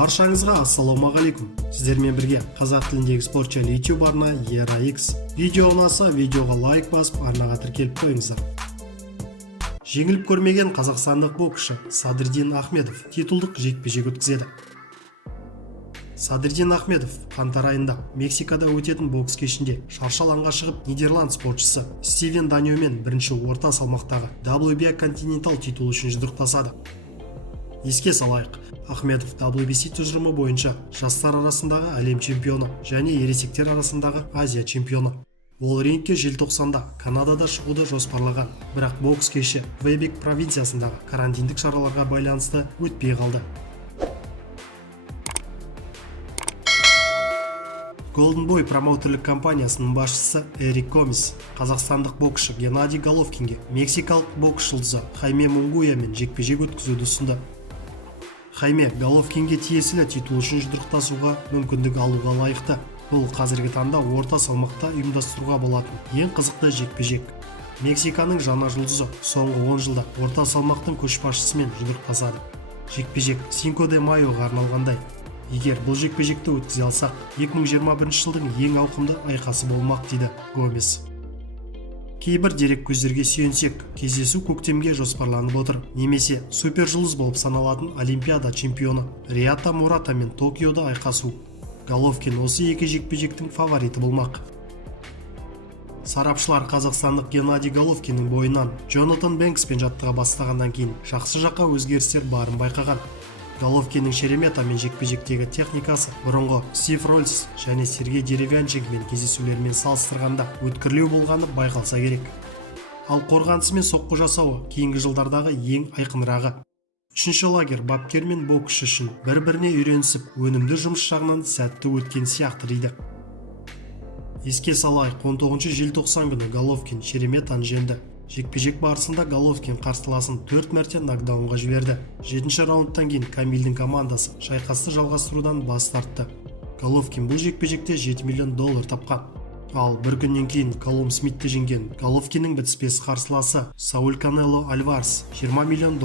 Баршаңызға ассалаумағалейкум. Сіздермен бірге қазақ тіліндегі спорт және YouTube арна ERA-X. Видео ұнаса, видеоға лайк басып, арнаға тіркеліп қойыңыздар. Жеңіліп көрмеген қазақстандық боксшы Садриддин Ахмедов титулдық жекпе-жек өткізеді. Садриддин Ахмедов қаңтар айында Мексикада өтетін бокс кешінде шаршы алаңға шығып, Нидерланд спортшысы Стивен Даньомен бірінші орта салмақтағы WBA континентал титулы үшін жұдырықтасады. Еске салайық, Ахмедов WBC тұжырымы бойынша жастар арасындағы әлем чемпионы және ересектер арасындағы Азия чемпионы. Ол рингке желтоқсанда Канадада шығуды жоспарлаған, бірақ бокс кеші Квебек провинциясындағы карантиндік шараларға байланысты өтпей қалды. Golden Boy промоутерлік компаниясының басшысы Эрик Гомес қазақстандық боксшы Геннадий Головкинге мексикалық бокс жұлдызы Хайме Мунгуямен жекпе-жек өткізуді ұсынды. Хайме Головкинге тиесілі титул үшін жұдырықтасуға мүмкіндік алуға лайықты. Бұл қазіргі таңда орта салмақта ұйымдастыруға болатын ең қызықты жекпе-жек. Мексиканың жаңа жұлдызы соңғы 10 жылда орта салмақтың көшбасшысымен жұдырықтасады. Жекпе-жек Cinco de Mayoға арналғандай. Егер бұл жекпе-жекті өткізе алсақ, 2021 жылдың ең ауқымды айқасы болмақ, дейді Гомес. Кейбір дерек көздерге сүйенсек, кездесу көктемге жоспарланып отыр, немесе супер жұлдыз болып саналатын Олимпиада чемпионы Риата Муратамен Токиода айқасу. Головкин осы екі жекпе-жектің фавориті болмақ. Сарапшылар қазақстандық Геннадий Головкиннің бойынан Джонатан Бэнкспен жаттыға бастағаннан кейін жақсы жаққа өзгерістер барын байқаған. Головкиннің Шереметамен жекпе-жектегі техникасы бұрынғы Стив Рольс және Сергей Деревянченкомен кездесулермен салыстырғанда өткірлеу болғаны байқалса керек. Ал қорғанысымен соққы жасауы кейінгі жылдардағы ең айқынырағы. Үшінші лагер бапкер мен боксшы үшін бір-біріне үйренісіп, өнімді жұмыс жағынан сәтті өткен сияқты дейді. Еске салайық, 19 желтоқсан күні Головкин Шереметаны жеңді. Жекпе-жек барысында Головкин қарсыласын 4 мәрте нокдаунға жіберді. 7-ші раундтан кейін Камильдің командасы шайқасты жалғастырудан бас тартты. Головкин бұл жекпе-жекте $7 миллион тапқан. Ал бір күннен кейін Колум Смитті жеңген Головкиннің бітіспес қарсыласы Сауль Канело Альварес $20 миллион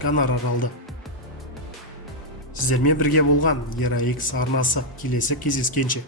гонорар алды. Сіздермен бірге болған ERA-X арнасы, келесі кездескенше.